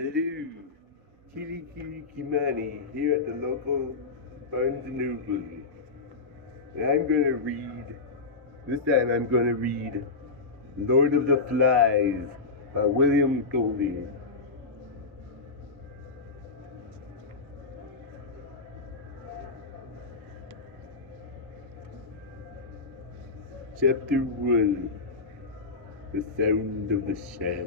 Hello, Killy Kymani here at the local Barnes& and Noble. And this time I'm gonna read Lord of the Flies by William Golding. Chapter 1, The Sound of the Shell.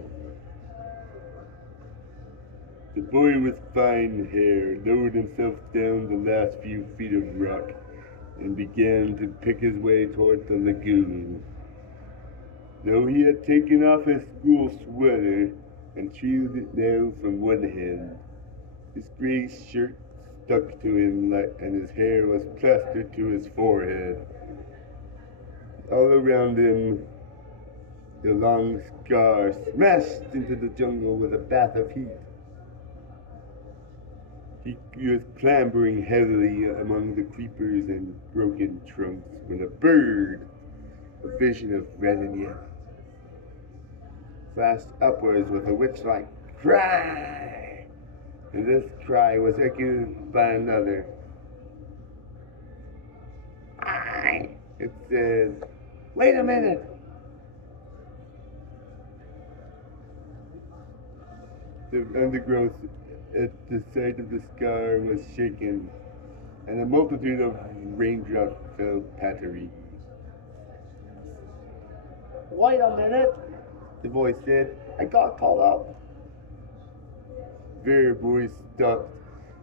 The boy with fine hair lowered himself down the last few feet of rock and began to pick his way toward the lagoon. Though he had taken off his school sweater and shielded it now from one hand, his gray shirt stuck to him and his hair was plastered to his forehead. All around him, the long scar smashed into the jungle with a bath of heat. He was clambering heavily among the creepers and broken trunks when a bird, a vision of red and yellow, flashed upwards with a witch-like cry, and this cry was echoed by another. It said, "Wait a minute!" The undergrowth at the side of the scar was shaken, and a multitude of raindrops fell pattering. "Wait a minute," the voice said. "I got caught up." Bear Boy stopped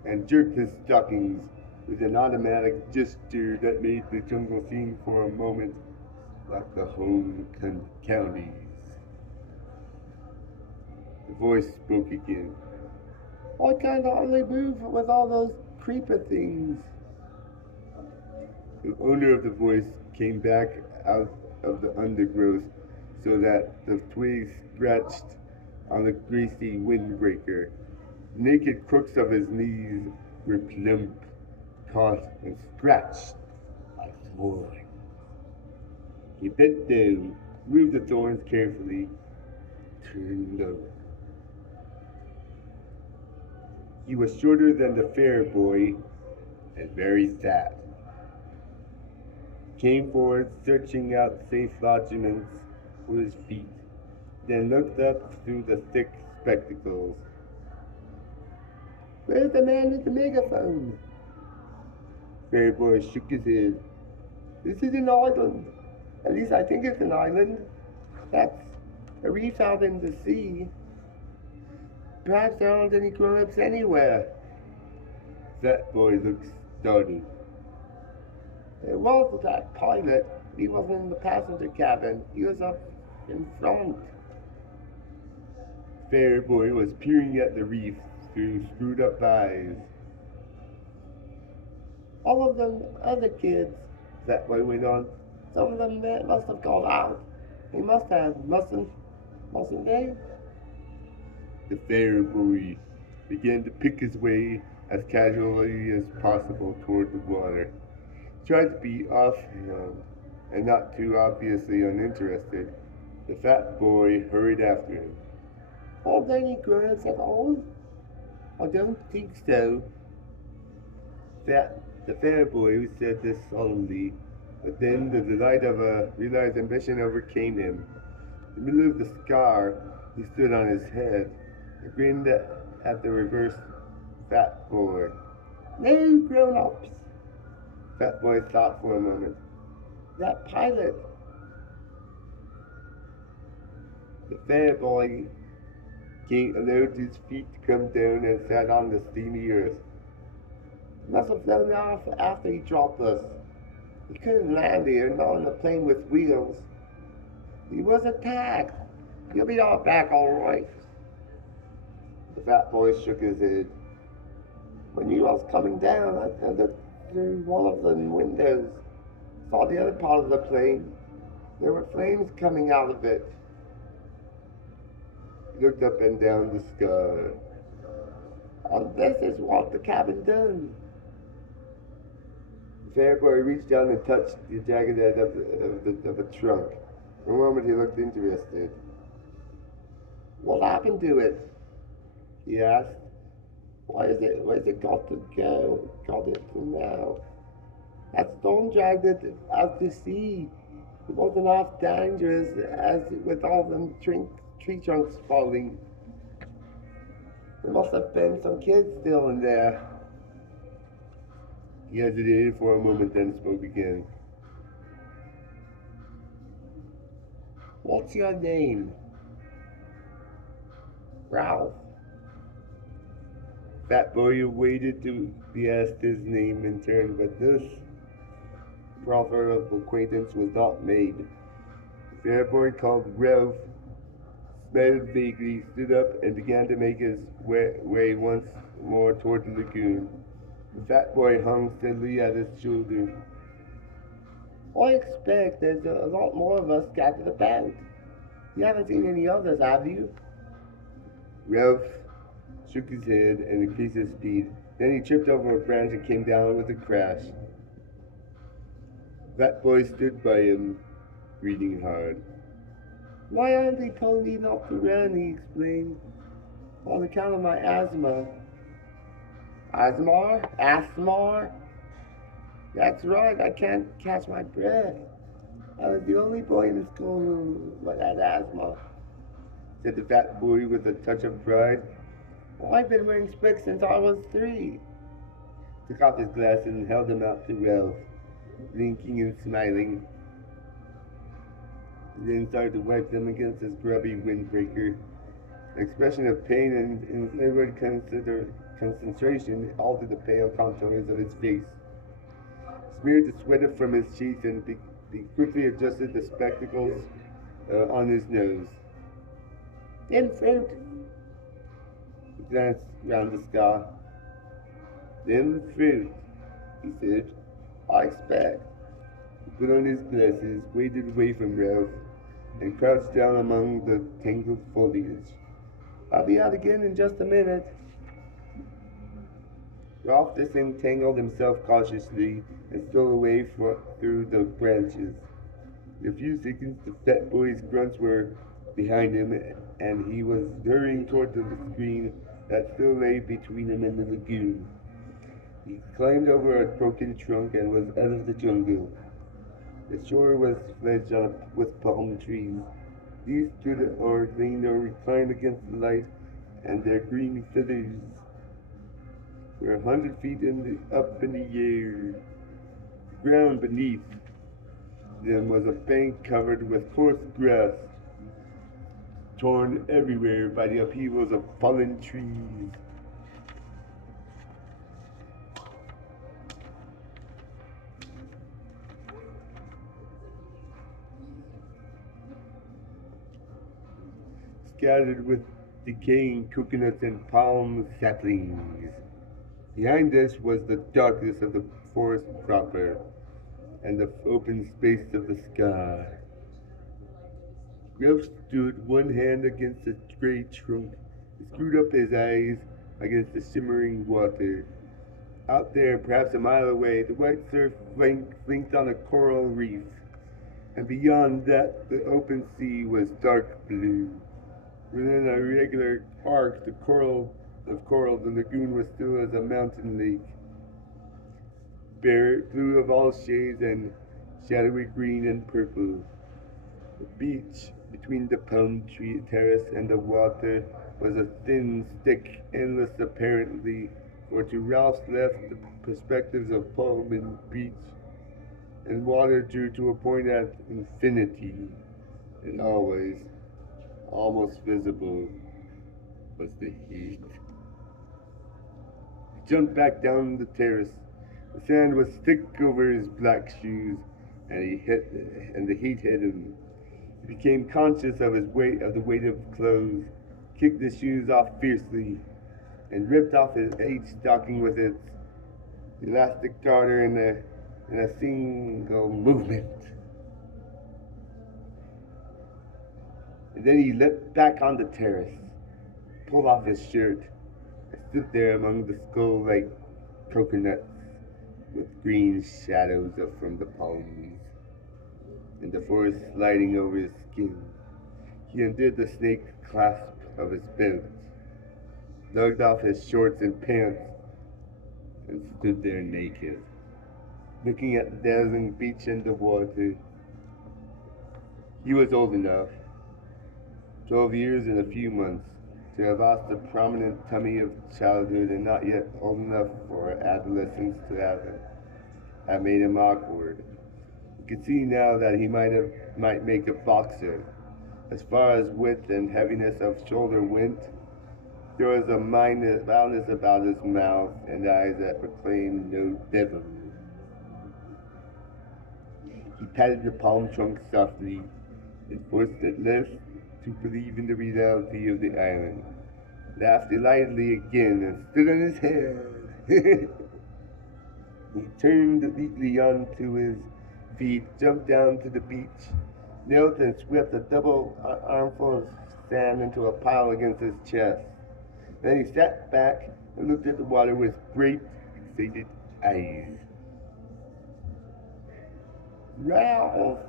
and jerked his stockings with an automatic gesture that made the jungle seem for a moment like the home counties. The voice spoke again. "I can't hardly move with all those creeper things." The owner of the voice came back out of the undergrowth so that the twigs scratched on the greasy windbreaker. The naked crooks of his knees were plump, taut, and scratched like thorns. He bent down, moved the thorns carefully, turned over. He was shorter than the fair boy and very fat. Came forward, searching out safe lodgments for his feet, then looked up through the thick spectacles. "Where's the man with the megaphone?" Fair boy shook his head. "This is an island. At least I think it's an island. That's a reef out in the sea. Perhaps there aren't any grown-ups anywhere." Fat boy looked startled. "It was that pilot. He wasn't in the passenger cabin. He was up in front." Fair boy was peering at the reef through screwed up eyes. "All of them other kids," Fat Boy went on. "Some of them must have gone out. They must have, mustn't they?" The fair boy began to pick his way as casually as possible toward the water. He tried to be offhand and not too obviously uninterested. The fat boy hurried after him. "Aren't there any grown-ups at all?" "I don't think so." The fair boy said this solemnly, but then the delight of a realized ambition overcame him. In the middle of the scar, he stood on his head and grinned at the reversed fat boy. "No grown-ups." Fat boy thought for a moment. "That pilot." The fair boy allowed his feet to come down and sat on the steamy earth. "He must have flown off after he dropped us. He couldn't land here, not on a plane with wheels. He was attacked. He'll be all back all right." The fat boy shook his head. "When you was coming down, I looked through one of the windows, saw the other part of the plane. There were flames coming out of it." He looked up and down the sky. "And this is what the cabin done." The fair boy reached down and touched the jagged edge of a trunk. For a moment he looked interested. "What happened to it?" He he asked. Where's it got to go? Got it to now? That storm dragged it out to sea. It wasn't half dangerous as with all them tree trunks falling. There must have been some kids still in there. He hesitated for a moment, then spoke again. What's your name? Ralph. Fat boy waited to be asked his name in turn, but this proffer of acquaintance was not made. The fair boy called Ralph smiled vaguely, stood up, and began to make his way once more toward the lagoon. The fat boy hung steadily at his shoulder. I expect there's a lot more of us scattered about. You haven't seen any others, have you? Ralph shook his head and increased his speed. Then he tripped over a branch and came down with a crash. Fat boy stood by him, breathing hard. Why aren't they telling me not to run? He explained. On account of my asthma. Asthma? That's right, I can't catch my breath. I was the only boy in the school who had asthma, said the fat boy with a touch of pride. Well, I've been wearing specs since I was 3. Took off his glasses and held them out to Ralph, blinking and smiling. He then started to wipe them against his grubby windbreaker. An expression of pain and inward concentration altered the pale contours of his face. Smeared the sweat from his cheeks and he quickly adjusted the spectacles on his nose. In fruit. He glanced round the sky. Them fruit, he said. I expect. He put on his glasses, waded away from Ralph, and crouched down among the tangled foliage. I'll be out again in just a minute. Ralph disentangled himself cautiously and stole away through the branches. In a few seconds, the fat boy's grunts were behind him, and he was hurrying toward the screen that still lay between him and the lagoon. He climbed over a broken trunk and was out of the jungle. The shore was fledged with palm trees. These stood or leaned or reclined against the light, and their green feathers were 100 feet up in the air. The ground beneath them was a bank covered with coarse grass, torn everywhere by the upheavals of fallen trees. Scattered with decaying coconuts and palm saplings. Behind this was the darkness of the forest proper and the open space of the sky. Ralph stood one hand against the gray trunk and screwed up his eyes against the shimmering water. Out there, perhaps a mile away, the white surf flinked on a coral reef, and beyond that the open sea was dark blue. Within a regular arc the lagoon was still as a mountain lake, bare blue of all shades and shadowy green and purple. The beach between the palm tree terrace and the water was a thin stick, endless apparently, for to Ralph's left the perspectives of palm and beach and water drew to a point at infinity, and always, almost visible, was the heat. He jumped back down the terrace. The sand was thick over his black shoes, and the heat hit him. He became conscious of the weight of clothes, kicked the shoes off fiercely, and ripped off his 8 stocking with its elastic garter in a single movement. And then he leapt back on the terrace, pulled off his shirt, and stood there among the skull-like coconuts with green shadows from the palms, and the forest sliding over his skin. He undid the snake clasp of his belt. lugged off his shorts and pants, and stood there naked, looking at the dazzling beach and the water. He was old enough, 12 years and a few months, to have lost the prominent tummy of childhood and not yet old enough for adolescence to have made him awkward. You could see now that he might make a boxer. As far as width and heaviness of shoulder went, there was a mildness about his mouth and eyes that proclaimed no devil. He patted the palm trunk softly and forced at last to believe in the reality of the island, laughed delightedly again and stood on his head. He turned neatly onto his feet, jumped down to the beach, knelt and swept a double armful of sand into a pile against his chest. Then he sat back and looked at the water with great, excited eyes. Ralph!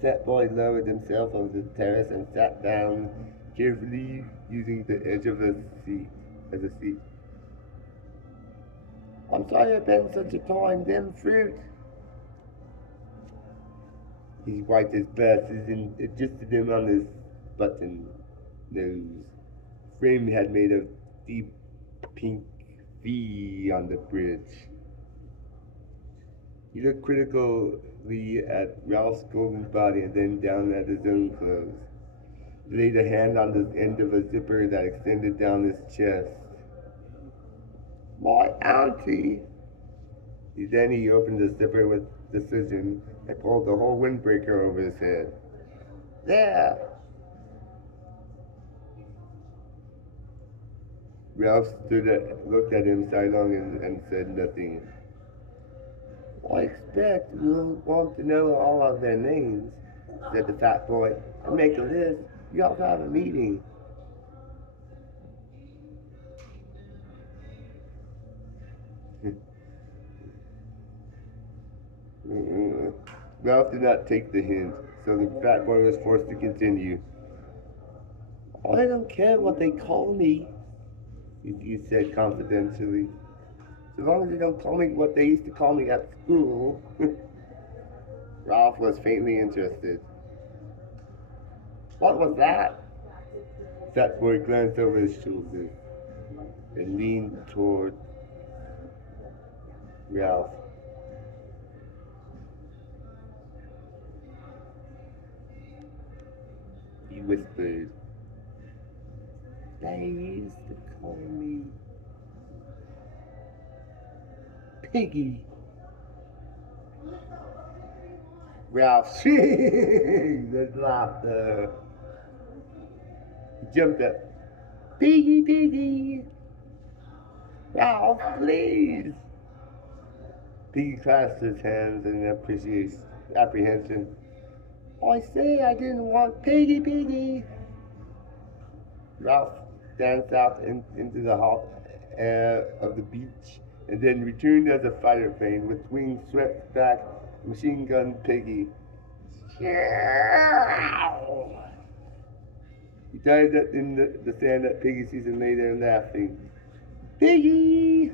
Fat boy lowered himself on the terrace and sat down, carefully using the edge of the seat as a seat. I'm sorry I've been such a time, them fruit. He wiped his glasses and adjusted them on his button nose. The frame had made a deep pink V on the bridge. He looked critically at Ralph's golden body and then down at his own clothes. He laid a hand on the end of a zipper that extended down his chest. My auntie! Then he opened the zipper with decision and pulled the whole windbreaker over his head. There! Ralph looked at him sidelong and said nothing. I expect you'll want to know all of their names, said the fat boy, and make a list. You have to have a meeting. Ralph did not take the hint, so the fat boy was forced to continue. I don't care what they call me, he said confidentially. As long as they don't call me what they used to call me at school. Ralph was faintly interested. What was that? Fat boy glanced over his shoulder and leaned toward Ralph. He whispered, they used to call me Piggy. Ralph shrieked with laughter. He jumped up. Piggy, Piggy! Ralph, please! Piggy clasped his hands in apprehension. I say I didn't want Piggy, Piggy! Ralph danced out into the hot air of the beach and then returned as a fighter plane with wings swept back, machine gun Piggy. He dived in the sand at Piggy's feet and lay there laughing. Piggy!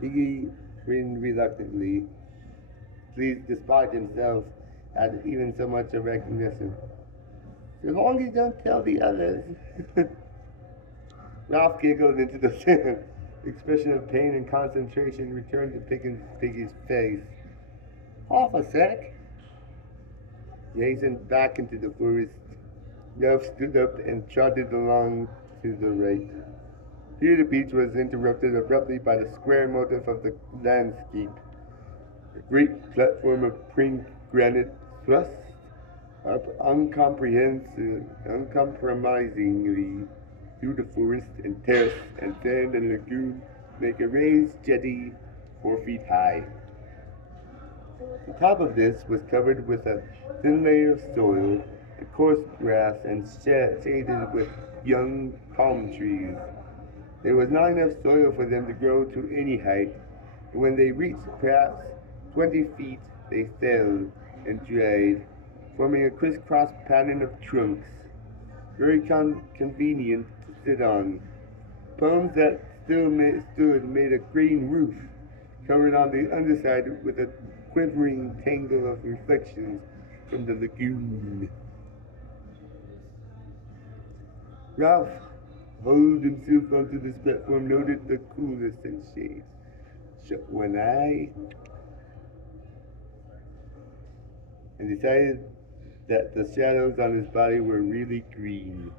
Piggy grinned reluctantly, pleased despite himself at even so much of recognition. So long as you don't tell the others. Ralph giggled into the sand. The expression of pain and concentration returned to Piggy's face. Half a sec. He hastened back into the forest. Ralph stood up and trotted along to the right. Here the beach was interrupted abruptly by the square motif of the landscape. A great platform of pink granite thrust up uncompromisingly through the forest and terrace and sand and lagoon make a raised jetty 4 feet high. The top of this was covered with a thin layer of soil and coarse grass and shaded with young palm trees. There was not enough soil for them to grow to any height, and when they reached perhaps 20 feet, they fell and dried, forming a crisscross pattern of trunks, very convenient to sit on. Palms that stood made a green roof, covered on the underside with a quivering tangle of reflections from the lagoon. Ralph hauled himself onto this platform, noted the coolness and shade. Shut one eye, and decided that the shadows on his body were really green.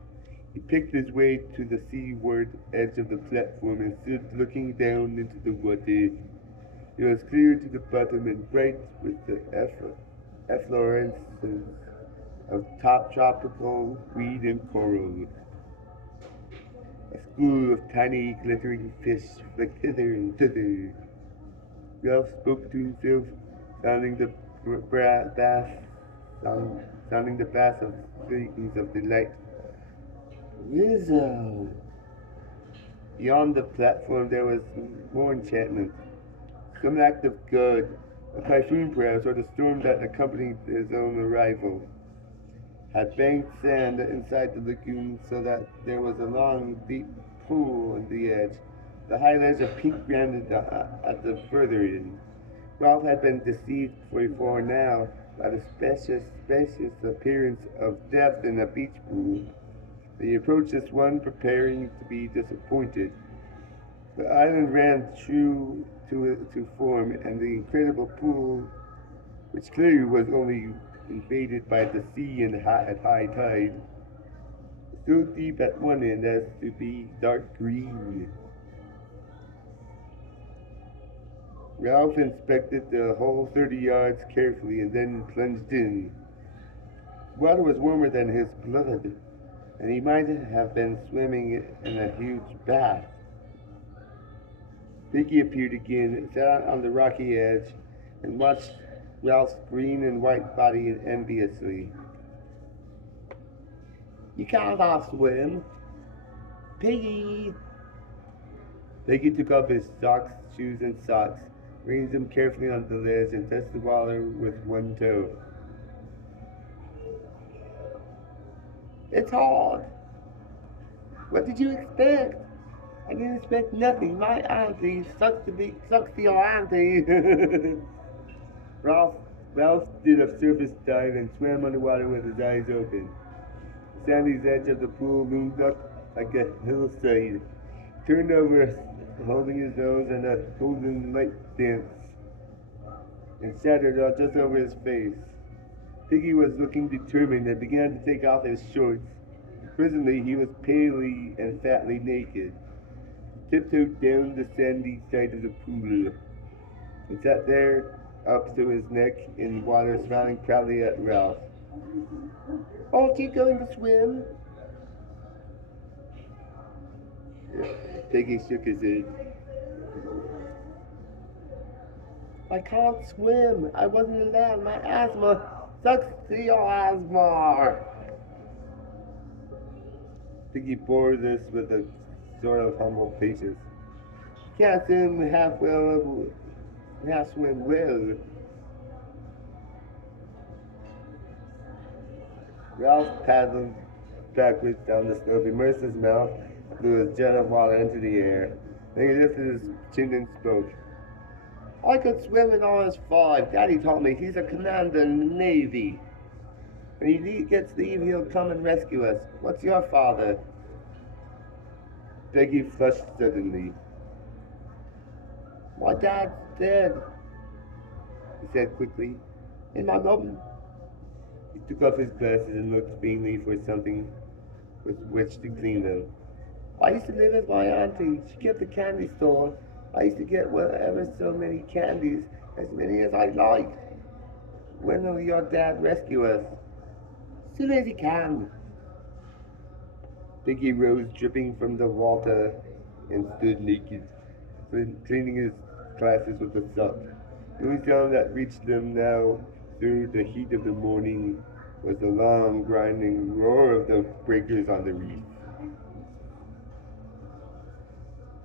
He picked his way to the seaward edge of the platform and stood looking down into the water. It was clear to the bottom and bright with the efflorescence of top tropical weed and coral. A school of tiny glittering fish flicked hither and thither. Ralph spoke to himself, sounding the bass, sounding the bass of squeakings of delight. Rizzo. Beyond the platform there was more enchantment, some act of good, a typhoon perhaps, or the storm that accompanied his own arrival, had banked sand inside the lagoon so that there was a long, deep pool at the edge, the high ledge of pink granite at the further end. Ralph had been deceived before now by the spacious appearance of depth in a beach pool. He approached this one, preparing to be disappointed. The island ran true to form, and the incredible pool, which clearly was only invaded by the sea at high tide, so deep at one end as to be dark green. Ralph inspected the whole 30 yards carefully and then plunged in. The water was warmer than his blood, and he might have been swimming in a huge bath. Piggy appeared again, sat on the rocky edge, and watched Ralph's green and white body enviously. You can't half swim. Piggy! Piggy took off his shoes and socks, raised them carefully on the ledge, and touched the water with one toe. It's hard. What did you expect? I didn't expect nothing. My auntie sucks to your auntie. Ralph did a surface dive and swam underwater with his eyes open. The sandy edge of the pool loomed up like a hillside. He turned over, holding his nose, and a golden light danced and shattered just over his face. Piggy was looking determined and began to take off his shorts. Presently he was palely and fatly naked. He tiptoed down the sandy side of the pool and sat there up to his neck in water, smiling proudly at Ralph. Aren't you going to swim? Piggy shook his head. I can't swim. I wasn't allowed. My asthma sucks to your asthma. Piggy bore this with a sort of humble patience. Can't swim half swim well. Ralph paddled backwards down the slope, immersed his mouth, blew a jet of water into the air. Then he lifted his chin and spoke. I could swim when I was 5. Daddy taught me. He's a commander in the Navy. When he gets leave, he'll come and rescue us. What's your father? Peggy flushed suddenly. My dad's dead, he said quickly. And my mom. He took off his glasses and looked vainly for something with which to clean them. I used to live with my auntie. She kept a candy store. I used to get ever so many candies, as many as I liked. When will your dad rescue us? As soon as he can. Piggy rose, dripping from the water, and stood naked, cleaning his glasses with a sock. The only sound that reached them now through the heat of the morning was the long, grinding roar of the breakers on the reef.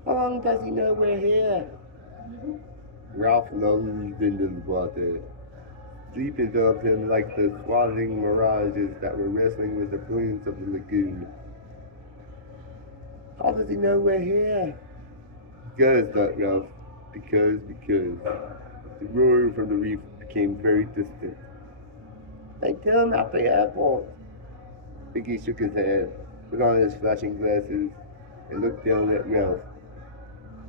How long does he know we're here? Ralph lunged into the water. Sleep enveloped him like the swathing mirages that were wrestling with the brilliance of the lagoon. How does he know we're here? Because, thought Ralph. Because. The roar from the reef became very distant. They tell him at the airport. Piggy shook his head, put on his flashing glasses, and looked down at Ralph.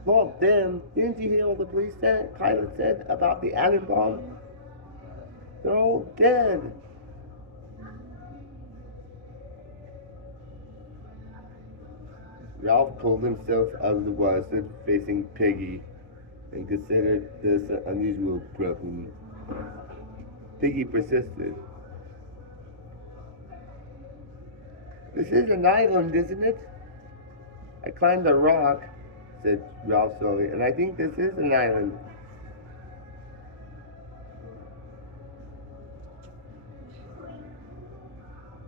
Not them. Didn't you hear what the police pilot said about the atom bomb? They're all dead. Ralph pulled himself out of the water, stood facing Piggy, and considered this an unusual problem. Piggy persisted. This is an island, isn't it? I climbed a rock, said Ralph slowly, and I think this is an island.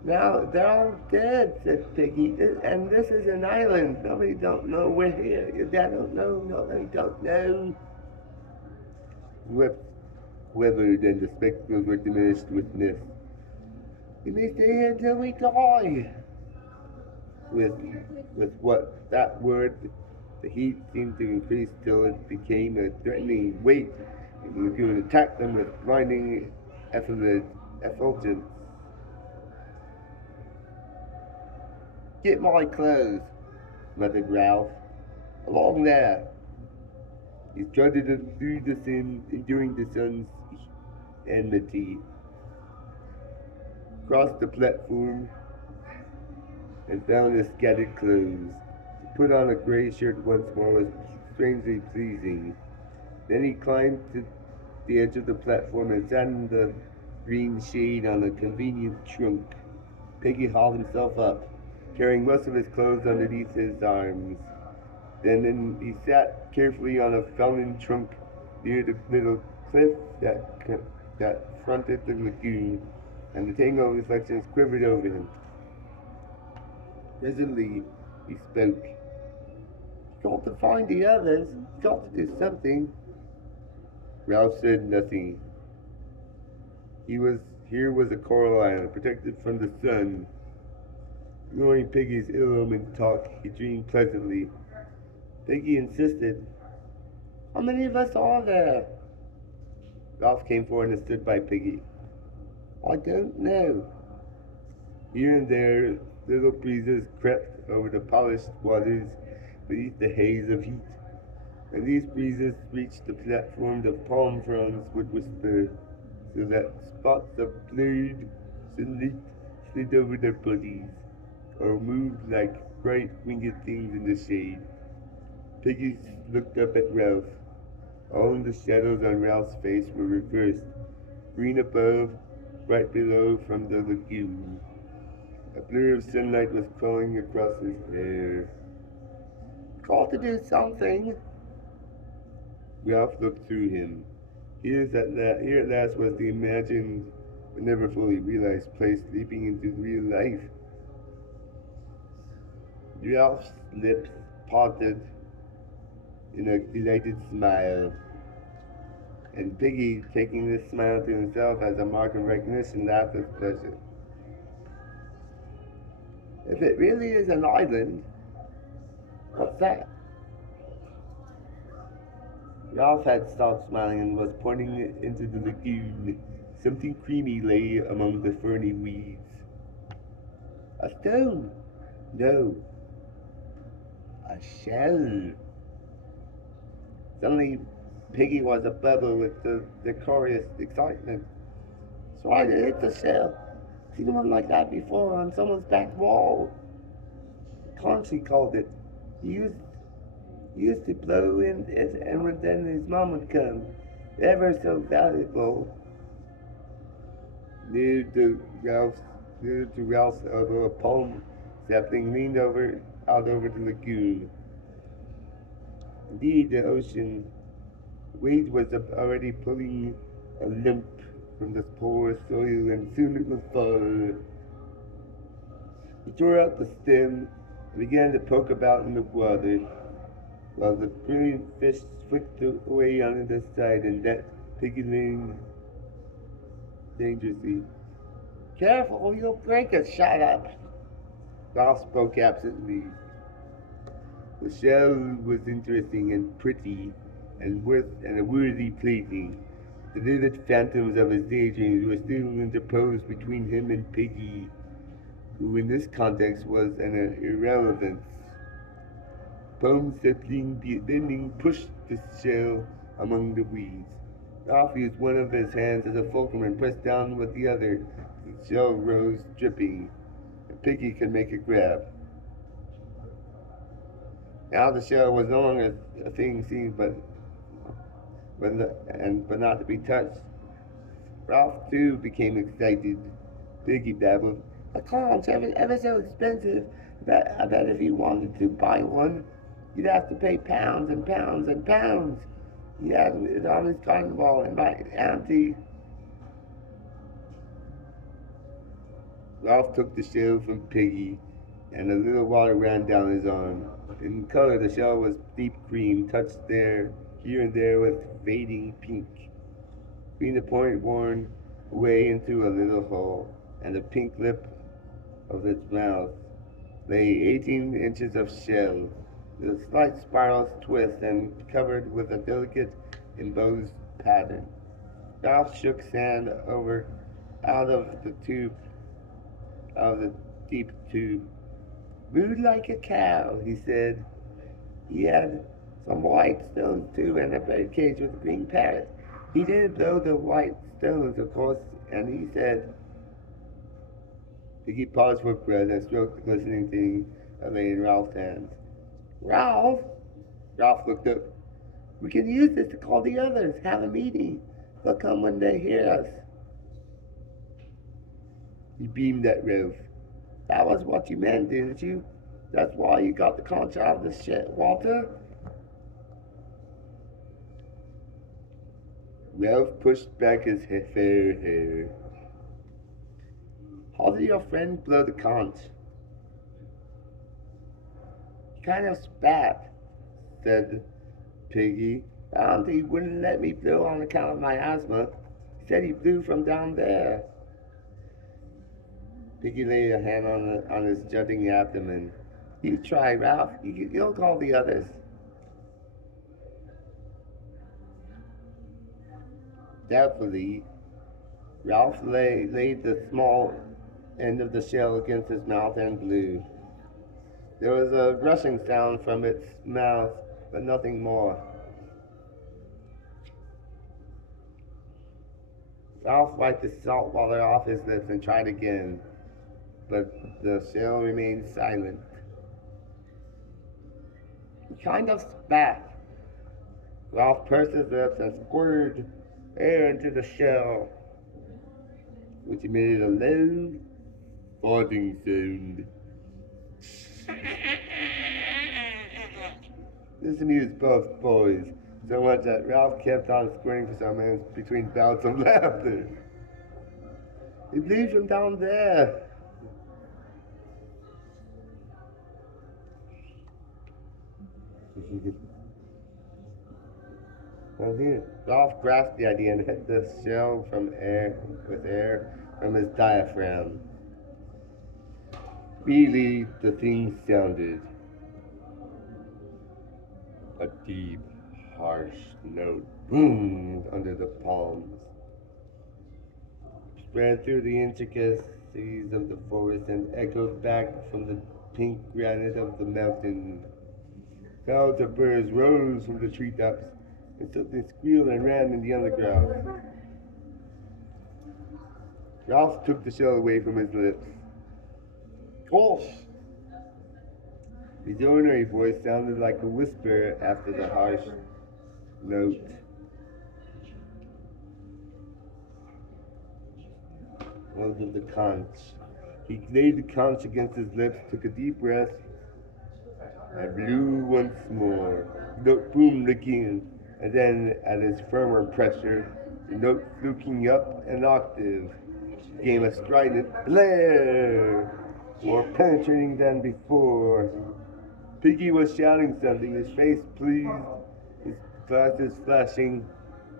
Now, they're all dead, said Piggy, and this is an island. Nobody don't know we're here. Your dad don't know, nobody don't know. Lips quivered and the spectacles were diminished with mist. You may stay here until we die. With what that word, the heat seemed to increase till it became a threatening weight, and the lagoon attacked them with blinding effulgence. Get my clothes, muttered Ralph. Along there. He strutted through the sun, enduring the sun's enmity, crossed the platform, and found his scattered clothes. To put on a gray shirt once more was strangely pleasing. Then he climbed to the edge of the platform and sat in the green shade on a convenient trunk. Piggy hauled himself up, carrying most of his clothes underneath his arms. Then he sat carefully on a fallen trunk near the little cliff that fronted the lagoon, and the tangle of reflections quivered over him. Presently, he spoke. You've got to find the others. You've got to do something. Ralph said nothing. Here was a coral island, protected from the sun. Ignoring Piggy's ill-omened talk, he dreamed pleasantly. Piggy insisted. How many of us are there? Ralph came forward and stood by Piggy. I don't know. Here and there, little breezes crept over the polished waters beneath the haze of heat. When these breezes reached the platform, the palm fronds would whisper, so that spots of blurred sunlight slid over their bodies, or moved like bright winged things in the shade. Piggy looked up at Ralph. All the shadows on Ralph's face were reversed, green above, bright below from the lagoon. A blur of sunlight was crawling across his hair. Got to do something. Ralph looked through him. Here at last was the imagined, but never fully realized place leaping into real life. Ralph's lips parted in a delighted smile, and Piggy, taking this smile to himself as a mark of recognition, laughed with pleasure. If it really is an island, what's that? Ralph had stopped smiling and was pointing into the lagoon. Something creamy lay among the ferny weeds. A stone? No. A shell. Suddenly, Piggy was abubble with the decorous excitement. That's right, it's a shell. I've seen one like that before on someone's back wall. Conchi called it. He used to blow in it, and then his mom would come. Ever so valuable. Near to Ralph's elbow, a palm sapling leaned out over the lagoon. Indeed, the ocean wave was already pulling a lump from the poor soil, and soon it would fall. He tore out the stem and began to poke about in the water, while the brilliant fish flicked away on the side, and that Piggy leaned dangerously. Careful, you'll break it. Shut up. Ralph spoke absently. The shell was interesting and pretty, and a worthy plaything. The vivid phantoms of his daydreams were still interposed between him and Piggy, who in this context was an irrelevance. Bone bending pushed the shell among the weeds. Ralph used one of his hands as a fulcrum and pressed down with the other. The shell rose, dripping, and Piggy could make a grab. Now the shell was no longer a thing seen but not to be touched. Ralph too became excited. Piggy babbled, "A conch ever so expensive. I bet if you wanted to buy one, you'd have to pay pounds and pounds and pounds. He had it on his cotton ball, and my auntie." Ralph took the shell from Piggy, and a little water ran down his arm. In color, the shell was deep green, touched here and there with fading pink. Between the point worn away into a little hole, and the pink lip of its mouth lay 18 inches of shell, with a slight spiral twist and covered with a delicate embossed pattern. Ralph shook sand out of the deep tube. "Moved like a cow," he said. He had some white stones too, and a bird cage with a green parrot. He didn't blow the white stones, of course, and he said. Piggy paused for breath and stroked the glistening thing that lay in Ralph's hands. "Ralph!" Ralph looked up. "We can use this to call the others, have a meeting. They'll come when they hear us." He beamed at Ralph. "That was what you meant, didn't you? That's why you got the conch out of the shit, Walter?" Ralph pushed back his fair hair. "How did your friend blow the conch?" "He kind of spat," said Piggy. "Auntie wouldn't let me blow on account of my asthma. He said he blew from down there." Piggy laid a hand on his jutting abdomen. "You try, Ralph. You'll call the others." Doubtfully, Ralph laid the small end of the shell against his mouth and blew. There was a rushing sound from its mouth, but nothing more. Ralph wiped the salt water off his lips and tried again, but the shell remained silent. He kind of spat. Ralph pursed his lips and squirted air into the shell, which emitted a low, farting sound. This amused both boys so much that Ralph kept on squirting for some minutes between bouts of laughter. "It blew from down there." Ralph grasped the idea and hit the shell with air from his diaphragm. Really, the thing sounded. A deep, harsh note boomed under the palms, spread through the intricacies of the forest, and echoed back from the pink granite of the mountain. Clouds of birds rose from the treetops, and something squealed and ran in the undergrowth. Ralph took the shell away from his lips. "Gosh!" His ordinary voice sounded like a whisper after the harsh note. Words of the conch. He laid the conch against his lips, took a deep breath, and blew once more. The note boomed again, and then, at his firmer pressure, the note fluking up an octave, became a strident blare, more penetrating than before. Piggy was shouting something, his face pleased, his glasses flashing.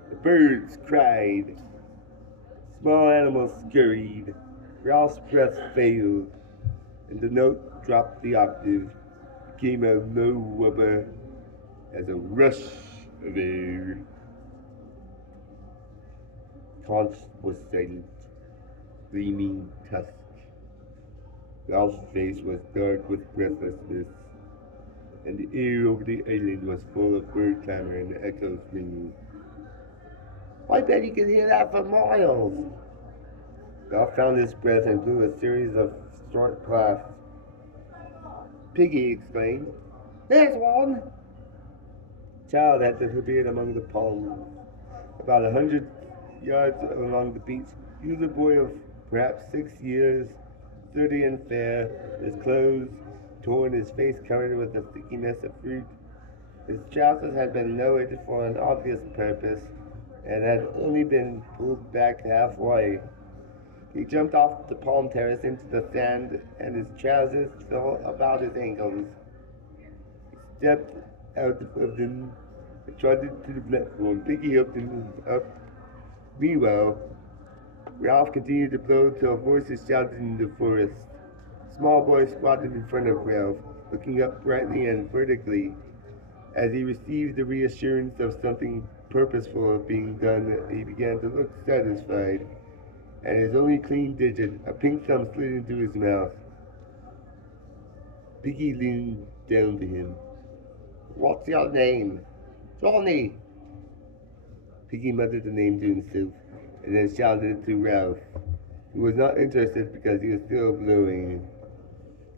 The birds cried. Small animals scurried. Ralph's breath failed, and the note dropped the octave, came out of nowhere as a rush of air. Conch was silent, gleaming tusk. Ralph's face was dark with breathlessness, and the air over the island was full of bird clamor and echoes ringing. I bet you could hear that for miles. Ralph found his breath and blew a series of short blasts. Piggy exclaimed, "There's one!" A child had disappeared among the palms. About 100 yards along the beach, he was a boy of perhaps 6 years, sturdy and fair, his clothes torn, his face covered with a sticky mess of fruit. His trousers had been lowered for an obvious purpose and had only been pulled back halfway. He jumped off the palm terrace into the sand, and his trousers fell about his ankles. He stepped out of them and trotted to the platform. Piggy helped him up. Meanwhile, Ralph continued to blow till voices shouted in the forest. A small boy squatted in front of Ralph, looking up brightly and vertically. As he received the reassurance of something purposeful being done, he began to look satisfied, and his only clean digit, a pink thumb, slid into his mouth. Piggy leaned down to him. "What's your name?" "Johnny." Piggy muttered the name to himself, and then shouted it to Ralph, who was not interested because he was still blowing.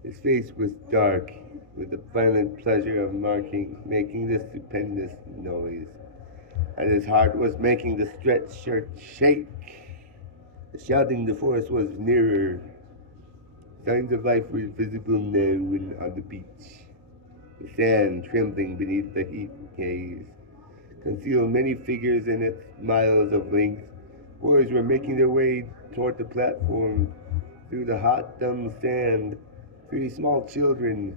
His face was dark, with the violent pleasure of making this stupendous noise, and his heart was making the stretched shirt shake. The shouting in the forest was nearer. Signs of life were visible now on the beach. The sand, trembling beneath the heat haze, concealed many figures in its miles of length. Boys were making their way toward the platform through the hot, dumb sand. 3 small children,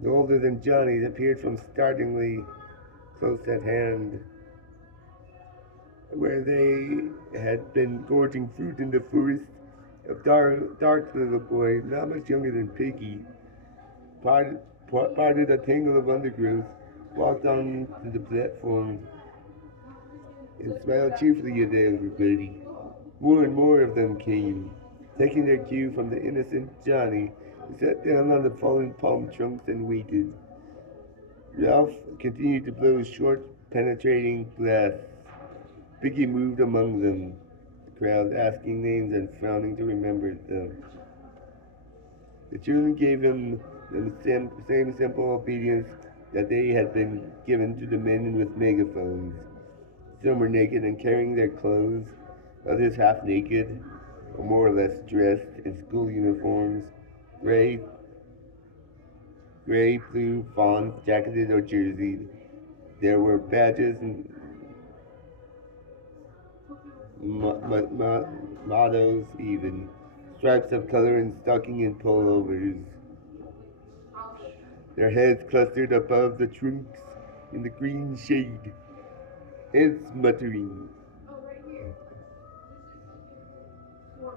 no older than Johnny, appeared from startlingly close at hand, where they had been gorging fruit in the forest. A dark little boy, not much younger than Piggy, parted a tangle of undergrowth, walked on to the platform, and smiled cheerfully at everybody. More and more of them came. Taking their cue from the innocent Johnny, he sat down on the fallen palm trunks and waited. Ralph continued to blow short, penetrating blasts. Piggy moved among them, the crowd asking names and frowning to remember them. The children gave him the same simple obedience that they had been given to the men with megaphones. Some were naked and carrying their clothes, others half naked, or more or less dressed in school uniforms, gray, blue, fawn, jacketed or jerseyed. There were badges and mottos even, stripes of color in stocking and pullovers. Their heads clustered above the trunks in the green shade, heads muttering.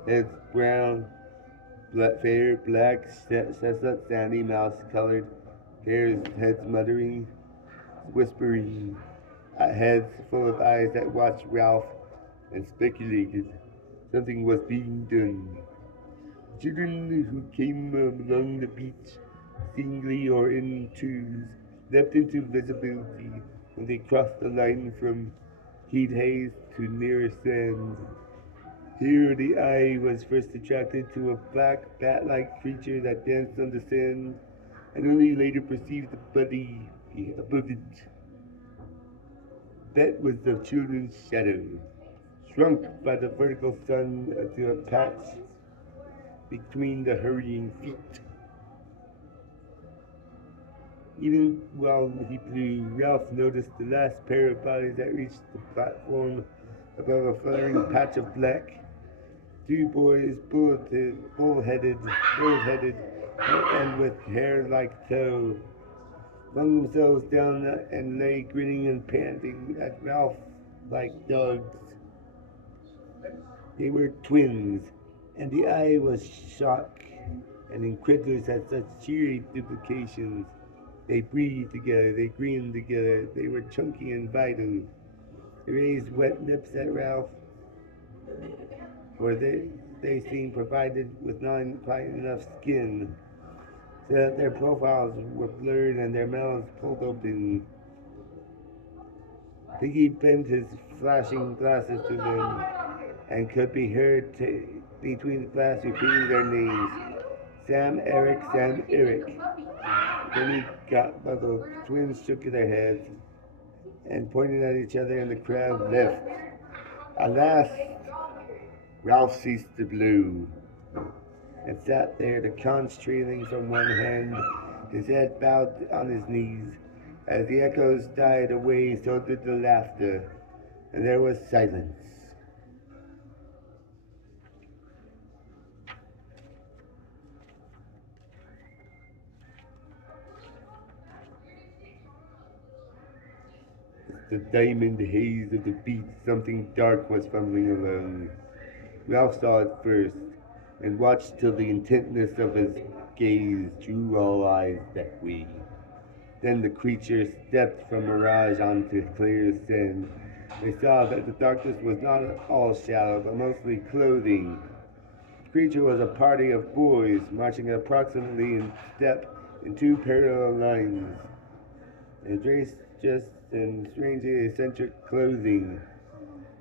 Heads brown, fair, black, chestnut, sandy, mouse-colored, heads muttering, whispering, heads full of eyes that watched Ralph and speculated something was being done. Children who came along the beach, singly or in twos, leapt into visibility when they crossed the line from heat haze to nearer sand. Here the eye was first attracted to a black, bat-like creature that danced on the sand, and only later perceived the body above it. That was the children's shadow, shrunk by the vertical sun to a patch between the hurrying feet. Even while he blew, Ralph noticed the last pair of bodies that reached the platform above a fluttering patch of black. 2 boys, bull-headed, and with hair like tow, flung themselves down and lay grinning and panting at Ralph like dogs. They were twins, and the eye was shocked and incredulous at such cheery duplications. They breathed together, they grinned together, they were chunky and vital. They raised wet lips at Ralph, for they seemed provided with not quite enough skin, so that their profiles were blurred and their mouths pulled open. Piggy bent his flashing glasses to them and could be heard between the glass repeating their names. Sam, Eric, Sam, Eric. Then he got muzzled. The twins shook their heads and pointed at each other, and the crowd left. Alas, Ralph ceased to blow and sat there, the conch trailing from one hand, his head bowed on his knees. As the echoes died away, so did the laughter, and there was silence. The diamond haze of the beach, something dark was fumbling along. Ralph saw it first, and watched till the intentness of his gaze drew all eyes that way. Then the creature stepped from mirage onto clear sand. They saw that the darkness was not all shadow, but mostly clothing. The creature was a party of boys, marching approximately in step in two parallel lines. They dressed just in strangely eccentric clothing,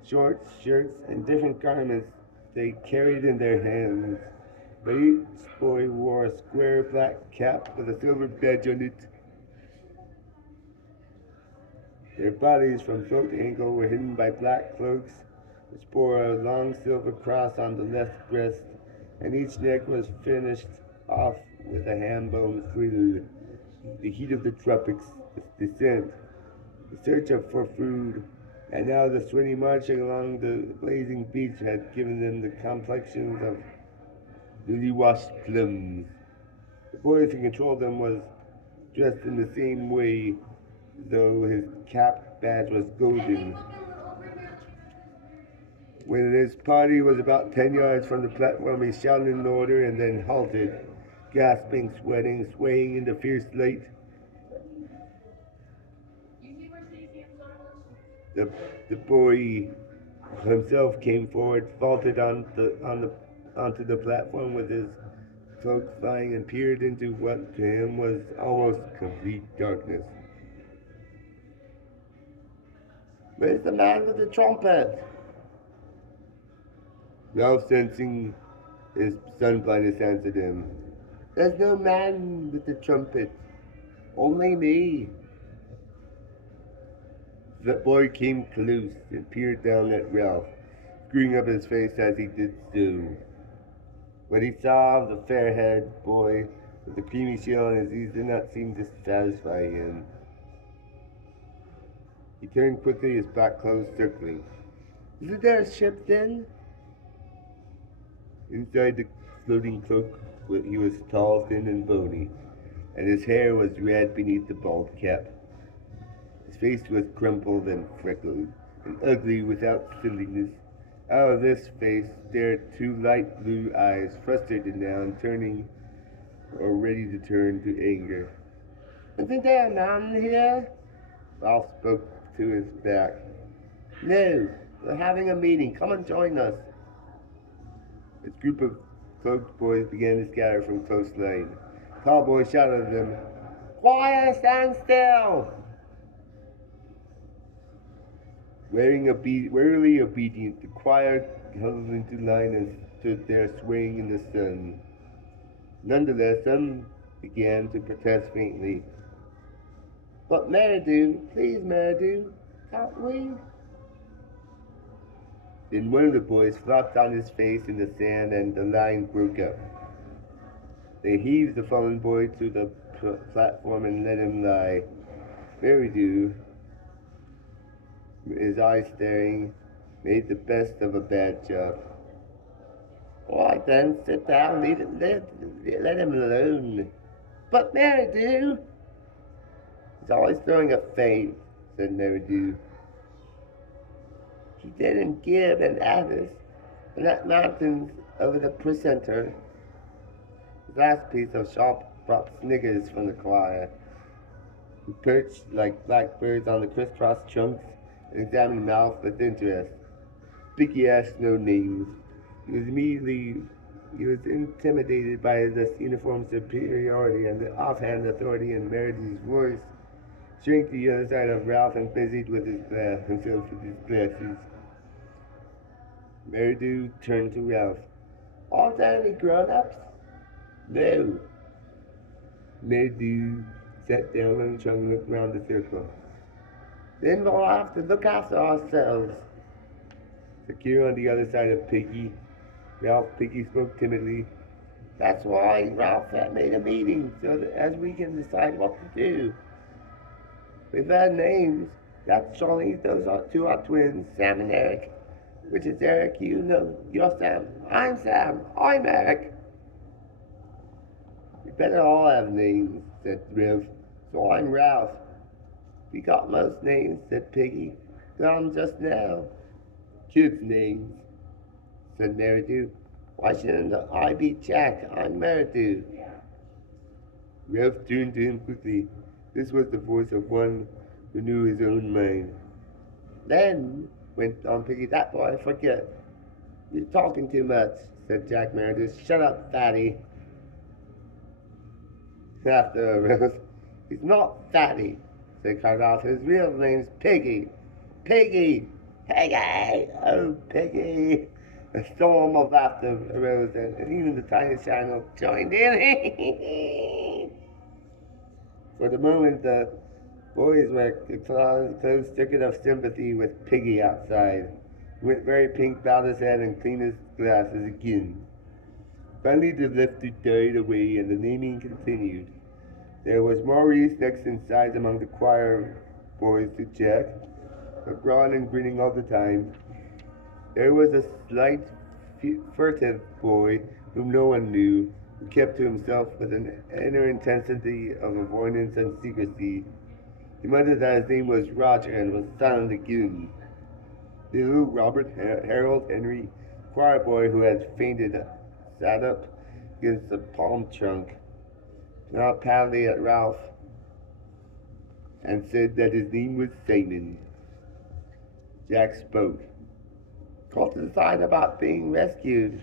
shorts, shirts, and different garments they carried in their hands. But each boy wore a square black cap with a silver badge on it. Their bodies from throat to ankle were hidden by black cloaks, which bore a long silver cross on the left breast, and each neck was finished off with a ham-bone frill. The heat of the tropics, the descent, the search for food, and now the swimming marching along the blazing beach had given them the complexions of newly washed plums. The boy who controlled them was dressed in the same way, though his cap badge was golden. When his party was about 10 yards from the platform, he shouted an order and then halted, gasping, sweating, swaying in the fierce light. The boy himself came forward, vaulted onto the platform with his cloak flying, and peered into what to him was almost complete darkness. Where's the man with the trumpet? Ralph, sensing his son blindness, answered him. There's no man with the trumpet. Only me. The boy came close and peered down at Ralph, screwing up his face as he did so. What he saw of the fair-haired boy with the creamy shell on his knees did not seem to satisfy him. He turned quickly, his black clothes circling. Isn't there a ship then? Inside the floating cloak, he was tall, thin, and bony, and his hair was red beneath the bald cap. His face was crumpled and freckled, and ugly without silliness. Out of this face stared two light blue eyes, frustrated now and turning, or ready to turn to anger. Isn't there a man here? Ralph spoke to his back. No, we're having a meeting. Come and join us. A group of cloaked boys began to scatter from close line. The tall boy shouted at them, Quiet, stand still! Warily obedient, the choir huddled into line and stood there swaying in the sun. Nonetheless, some began to protest faintly. But Meridew, please Meridew, can't we? Then one of the boys flopped on his face in the sand and the line broke up. They heaved the fallen boy to the platform and let him lie. Meridew, his eyes staring, made the best of a bad job. All right then, sit down, let him alone. But Meridew! He's always throwing a feint, said Meridew. He didn't give an address in that mountains over the presenter. His last piece of sharp brought sniggers from the choir. who perched like blackbirds on the crisscross trunks and examined Ralph with interest. Piggy asked no names. He was intimidated by this uniform superiority and the offhand authority in Meredith's voice. Shrank to the other side of Ralph and busied with himself with his glasses. Meredith turned to Ralph. Aren't there any grown-ups? No. Meredith sat down on the trunk and looked round the circle. Then we'll have to look after ourselves. Secure on the other side of Piggy, Piggy spoke timidly. That's why Ralph had made a meeting, so that as we can decide what to do. We've had names. That's Charlie, those are two are twins, Sam and Eric. Which is Eric, you know, you're Sam. I'm Sam. I'm Eric. We better all have names, said Riv. So I'm Ralph. We got most names, said Piggy. Got 'em just now. Kids' names, said Meredith. Why shouldn't I be Jack? I'm Meredith. Ralph turned to him quickly. This was the voice of one who knew his own mind. Then, went on Piggy, that boy, forget. You're talking too much, said Jack Meredith. Shut up, fatty. After Ralph, he's not fatty, said Cardoff. His real name's Piggy. Piggy! Piggy! Oh, Piggy! A storm of laughter arose, and even the tiny China joined in. For the moment, the boys were a close circuit of sympathy with Piggy outside. He went very pink, bowed his head, and cleaned his glasses again. Finally, the laughter died away, and the naming continued. There was Maurice next in size among the choir boys to Jack, abroad and grinning all the time. There was a slight, furtive boy whom no one knew, who kept to himself with an inner intensity of avoidance and secrecy. He muttered that his name was Roger and was silent again. The little Robert Harold Henry, choir boy who had fainted, sat up against the palm trunk, smiled proudly at Ralph, and said that his name was Simon. Jack spoke. Called to decide about being rescued.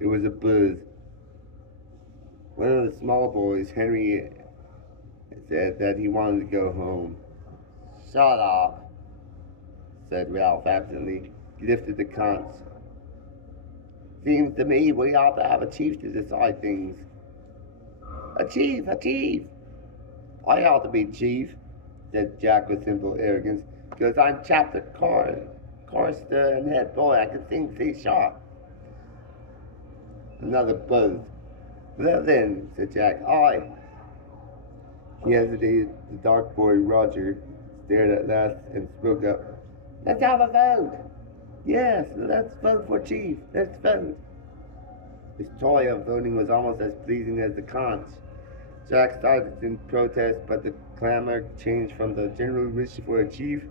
It was a buzz. One of the small boys, Henry, said that he wanted to go home. Shut up, said Ralph absently. He lifted the conch. Seems to me we ought to have a chief to decide things. A chief, a chief. I ought to be chief, said Jack with simple arrogance, because I'm chapter chorister and head boy. I can sing C sharp. Another buzz. Well then, said Jack, I. He hesitated. The dark boy, Roger, stared at last and spoke up. Let's have a vote. Yes, let's vote for chief. Let's vote. His toy of voting was almost as pleasing as the conch. Jack started in protest, but the clamor changed from the general wish for a chief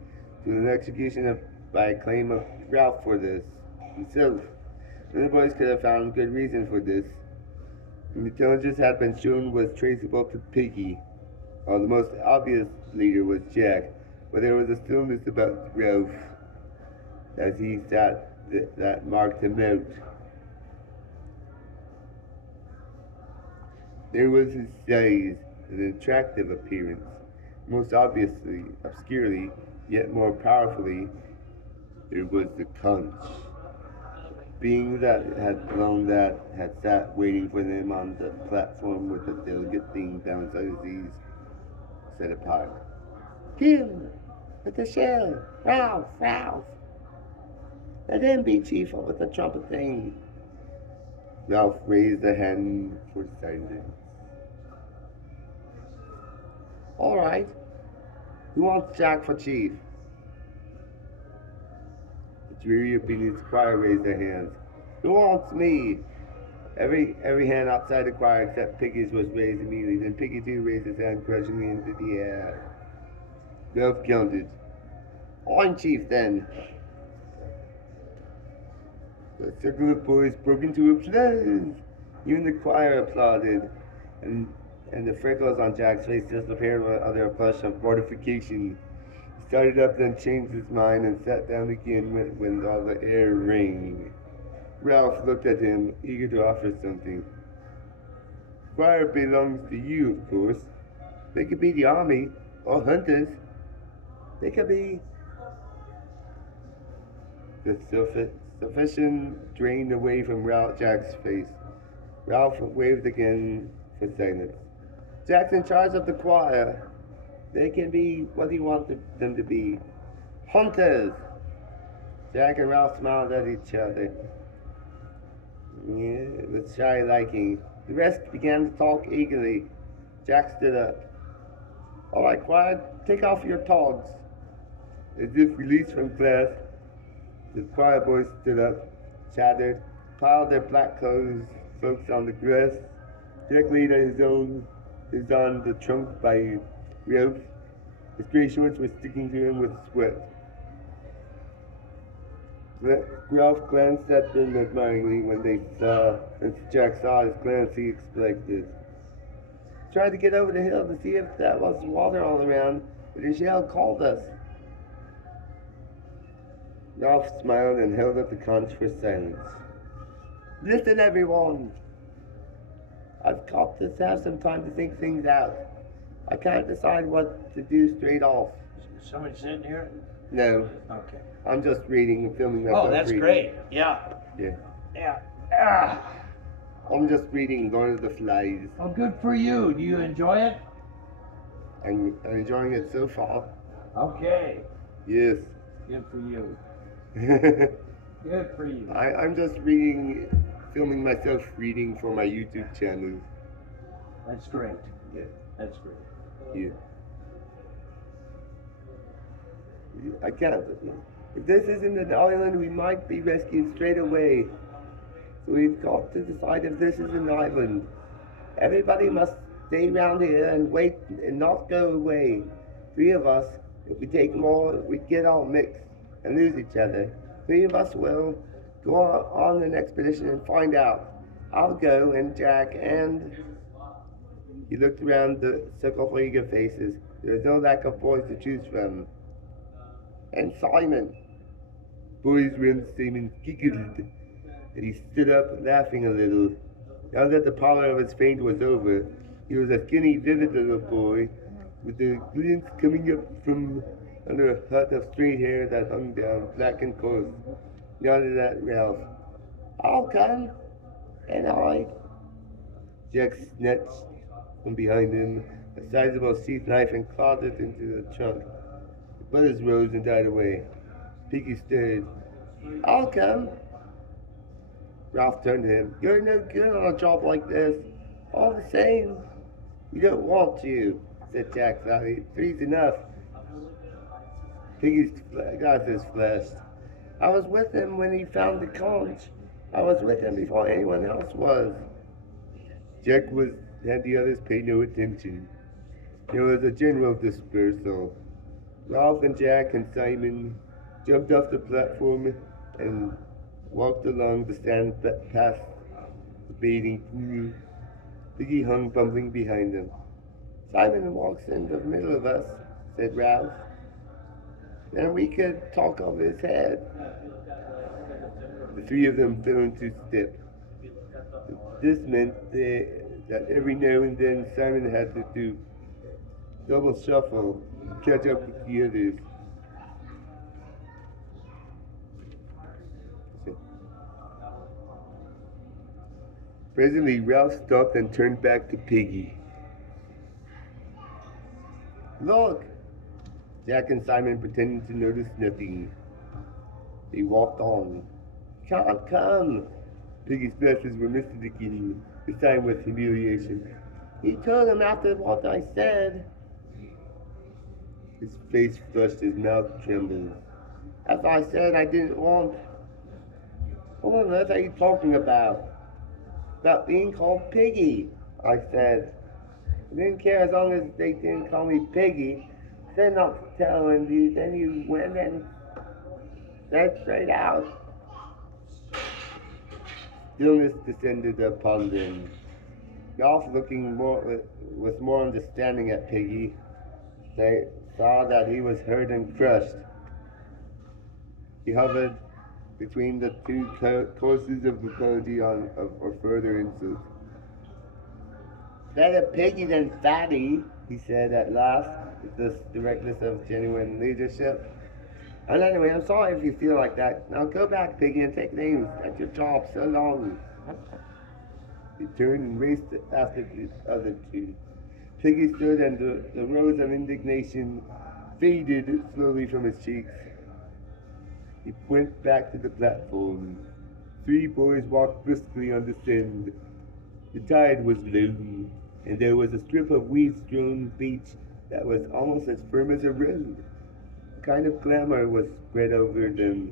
to an execution by a claim of Ralph for this himself. The boys could have found good reason for this. The intelligence had been shown was traceable to Piggy, while the most obvious leader was Jack, but there was a stillness about Ralph as he sat that marked him out. There was his size, an attractive appearance, most obviously, obscurely, yet more powerfully, there was the conch. Being that had sat waiting for them on the platform with the delicate thing downside his said apart. Him, with the shell, Ralph. Let him be chief with the trumpet thing. Ralph raised a hand for silence. All right. Who wants Jack for chief? The dreary obedient choir raised their hands. Who wants me? Every hand outside the choir except Piggy's was raised immediately. Then Piggy too raised his hand grudgingly into the air. Ralph counted. I'm chief then. The circle of boys broke into applause. Even the choir applauded, and and the freckles on Jack's face disappeared under a blush of mortification. He started up, then changed his mind and sat down again when all the air rang. Ralph looked at him, eager to offer something. Fire belongs to you, of course. They could be the army, or hunters. They could be... The sufficient drained away from Jack's face. Ralph waved again for silence. Jack's in charge of the choir. They can be what he wanted them to be. Hunters! Jack and Ralph smiled at each other. Yeah, with shy liking. The rest began to talk eagerly. Jack stood up. All right, choir, take off your togs. As if released from class, the choir boys stood up, chattered, piled their black cloaks on the grass. Jack laid his on the trunk by Ralph. His gray shorts were sticking to him with sweat. Ralph glanced at them admiringly when Jack saw his glance, he expected. Tried to get over the hill to see if there was water all around, but his yell called us. Ralph smiled and held up the conch for silence. Listen, everyone! I've got to have some time to think things out. I can't decide what to do straight off. Is somebody sitting here? No. Okay. I'm just reading and filming myself. Oh, that's reading. great. Yeah. Yeah. Yeah. Ah. I'm just reading Lord of the Flies. Well, good for you. Do you enjoy it? I'm enjoying it so far. Okay. Yes. Good for you. Good for you. I'm just filming myself reading for my YouTube channel. That's great. Yeah. That's great. Yeah. I can't. If this isn't an island, we might be rescued straight away. So we've got to decide if this is an island. Everybody must stay around here and wait and not go away. 3 of us, if we take more, we'd get all mixed and lose each other. 3 of us will go on an expedition and find out. I'll go, and Jack, and... He looked around the circle for eager faces. There was no lack of boys to choose from. And Simon. Boys around Simon giggled, and he stood up, laughing a little. Now that the pallor of his faint was over, he was a skinny, vivid little boy, with the glints coming up from under a hut of straight hair that hung down, black and coarse. Nodded at Ralph. I'll come. And I. Jack snatched from behind him a sizable sheath knife and clawed it into the trunk. The bullets rose and died away. Piggy stirred. I'll come. Ralph turned to him. You're no good on a job like this. All the same, we don't want you, said Jack sadly. 3's enough. Piggy's glasses flashed. I was with him when he found the conch. I was with him before anyone else was. Jack had the others pay no attention. There was a general dispersal. Ralph and Jack and Simon jumped off the platform and walked along the sand past the bathing pool. Piggy hung bumbling behind them. Simon walks in the middle of us, said Ralph. Then we could talk over his head. The 3 of them fell into step. This meant that every now and then Simon had to do double shuffle to catch up with the others. Presently, Ralph stopped and turned back to Piggy. Look! Jack and Simon pretended to notice nothing. They walked on. Can't come! Piggy's glasses were misted again, this time with humiliation. He told him after what I said. His face flushed, his mouth trembled. As I said, I didn't want... What on earth are you talking about? About being called Piggy, I said. I didn't care as long as they didn't call me Piggy. They're not telling you, then you went and said straight out. Stillness descended upon them. Ralph, looking more with more understanding at Piggy, they saw that he was hurt and crushed. He hovered between the two courses of ability for further insult. Better Piggy than Fatty, he said at last, with the directness of genuine leadership. And anyway, I'm sorry if you feel like that. Now go back, Piggy, and take names at your job so long. He turned and raced after the other two. Piggy stood, and the rose of indignation faded slowly from his cheeks. He went back to the platform. 3 boys walked briskly on the sand. The tide was low, and there was a strip of weed-strewn beach that was almost as firm as a road. A kind of glamour was spread over them,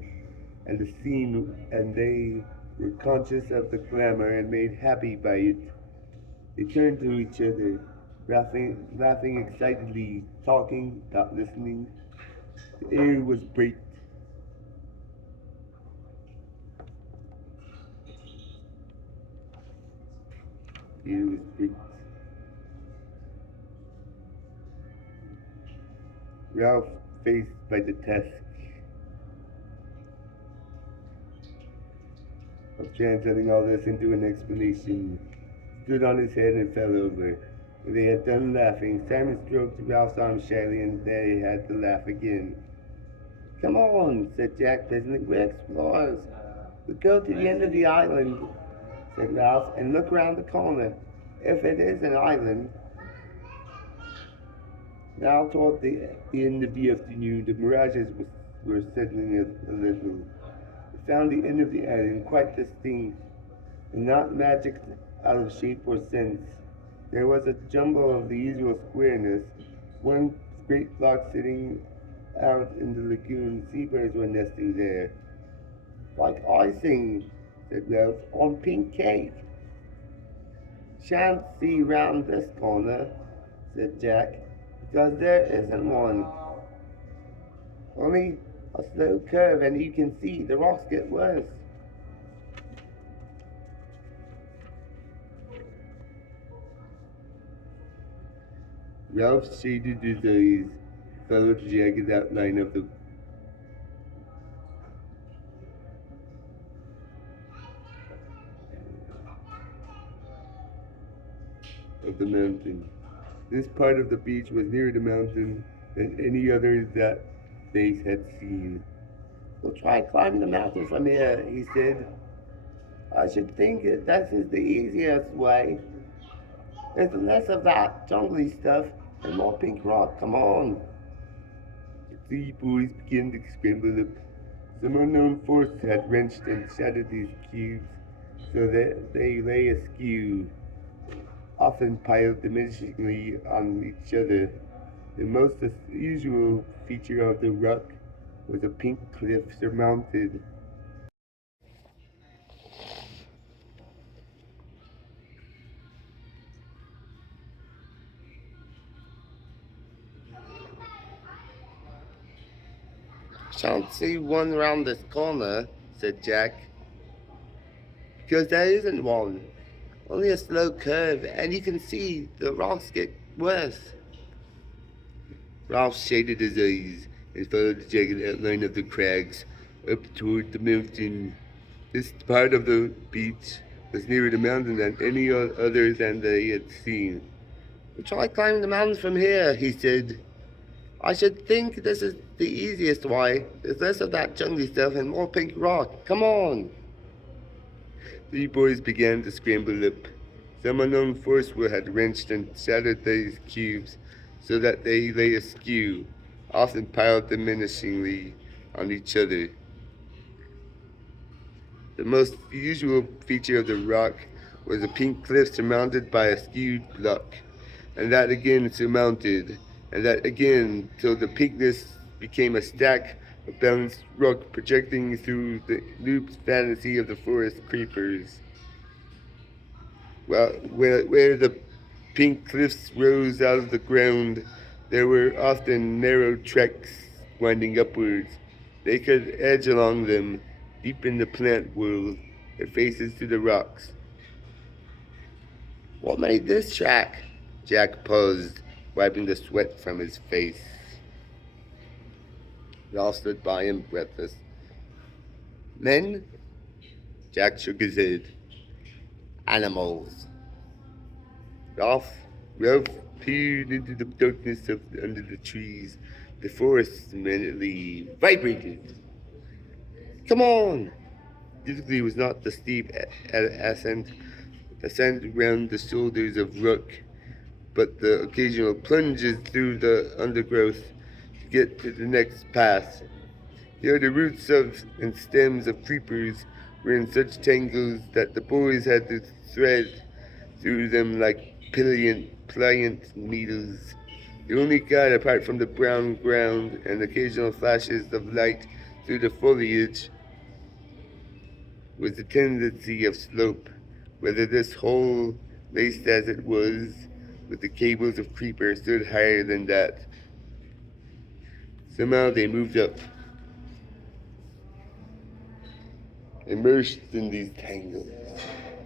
and the scene, and they were conscious of the glamour and made happy by it. They turned to each other, laughing excitedly, talking, not listening. The air was bright. The air was bright. Ralph, faced by the task of translating all this into an explanation, stood on his head and fell over. When they had done laughing, Simon stroked Ralph's arm shyly, and they had to laugh again. Come on, said Jack presently. We're explorers. We'll go to the end of the island, said Ralph, and look round the corner. If it is an island. Now toward the end of the afternoon, the mirages were settling a little. They found the end of the island quite distinct, and not magic out of shape or sense. There was a jumble of the usual squareness, one great block sitting out in the lagoon. Seabirds were nesting there. Like icing, said Ralph, on pink cake. Shan't see round this corner, said Jack, because there isn't one. Only a slow curve, and you can see the rocks get worse. Ralph shaded his eyes, followed the jagged outline of the mountain. This part of the beach was nearer the mountain than any other that they had seen. We'll try climbing the mountain from here, he said. I should think that is the easiest way. There's less of that jungly stuff and more pink rock. Come on. The 3 boys began to scramble up. Some unknown force had wrenched and shattered these cubes so that they lay askew, often piled diminishingly on each other. The most usual feature of the rock was a pink cliff surmounted Shan't see one round this corner, said Jack, because there isn't one. Only a slow curve, and you can see the rocks get worse. Ralph shaded his eyes and followed the jagged outline of the crags up toward the mountain. This part of the beach was nearer the mountain than any other than they had seen. We'll try climbing the mountain from here, he said. I should think this is the easiest way. There's less of that jungly stuff and more pink rock. Come on. 3 boys began to scramble up. Some unknown force had wrenched and shattered these cubes so that they lay askew, often piled diminishingly on each other. The most usual feature of the rock was a pink cliff surmounted by a skewed block, and that again surmounted, and that again, till the pinkness became a stack of balanced rock projecting through the looped fantasy of the forest creepers. Well, where the pink cliffs rose out of the ground, there were often narrow tracks winding upwards. They could edge along them, deep in the plant world, their faces to the rocks. What made this track? Jack paused, wiping the sweat from his face. Ralph stood by him, breathless. Men? Jack shook his head. Animals. Ralph, Ralph peered into the darkness under the trees. The forest immediately vibrated. Come on! Difficulty was not the steep ascent around the shoulders of Rook, but the occasional plunges through the undergrowth to get to the next pass. Here the roots and stems of creepers were in such tangles that the boys had to thread through them like pliant needles. The only guide apart from the brown ground and occasional flashes of light through the foliage was the tendency of slope, whether this hole, laced as it was, with the cables of creeper, stood higher than that. Somehow they moved up, immersed in these tangles,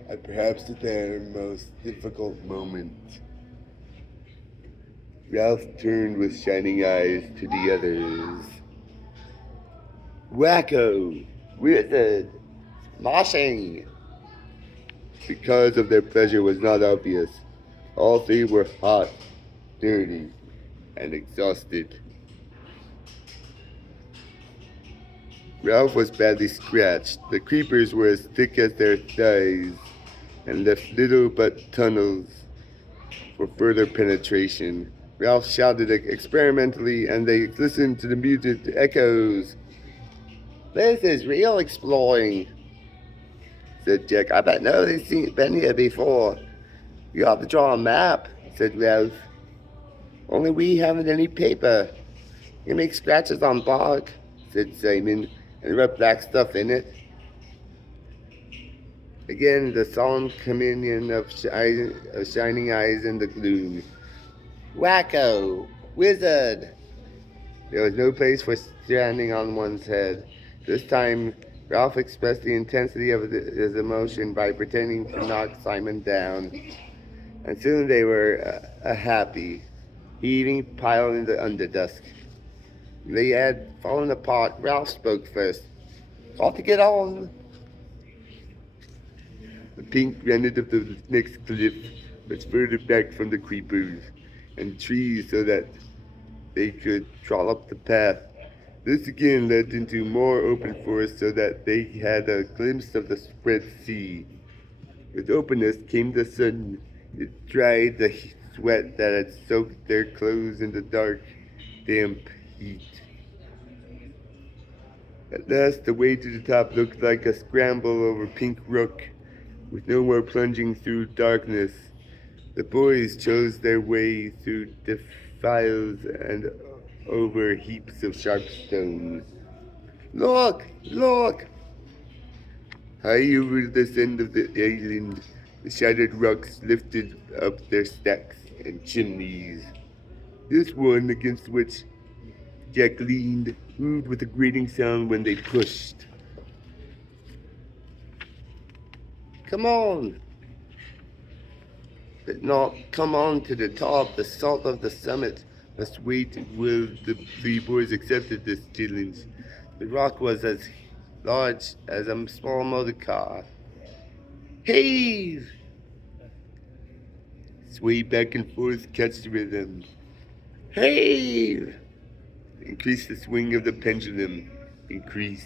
at perhaps their most difficult moment. Ralph turned with shining eyes to the others. Wacko! Wizard! Moshing! The cause of their pleasure was not obvious. All three were hot, dirty, and exhausted. Ralph was badly scratched. The creepers were as thick as their thighs and left little but tunnels for further penetration. Ralph shouted experimentally, and they listened to the muted echoes. This is real exploring, said Jack. I bet nobody's been here before. You have to draw a map, said Ralph. Only we haven't any paper. You make scratches on bark, said Simon, and rub black stuff in it. Again, the solemn communion of shining eyes in the gloom. Wacko! Wizard! There was no place for standing on one's head. This time, Ralph expressed the intensity of his emotion by pretending to knock Simon down. And soon they were happy, heaving pile in the underdusk. They had fallen apart. Ralph spoke first. Got to get on. The pink rendered of the next cliff was further back from the creepers and trees so that they could crawl up the path. This again led into more open forest so that they had a glimpse of the spread sea. With openness came the sun. It dried the sweat that had soaked their clothes in the dark, damp heat. At last, the way to the top looked like a scramble over pink rock, with no more plunging through darkness. The boys chose their way through defiles and over heaps of sharp stones. Look! Look! High over this end of the island, the shattered rocks lifted up their stacks and chimneys. This one against which Jack leaned moved with a grating sound when they pushed. Come on! But not come on to the top. The salt of the summit must wait while the three boys accepted this challenge. The rock was as large as a small motor car. Heave! Sway back and forth, catch the rhythm. Heave! Increase the swing of the pendulum. Increase,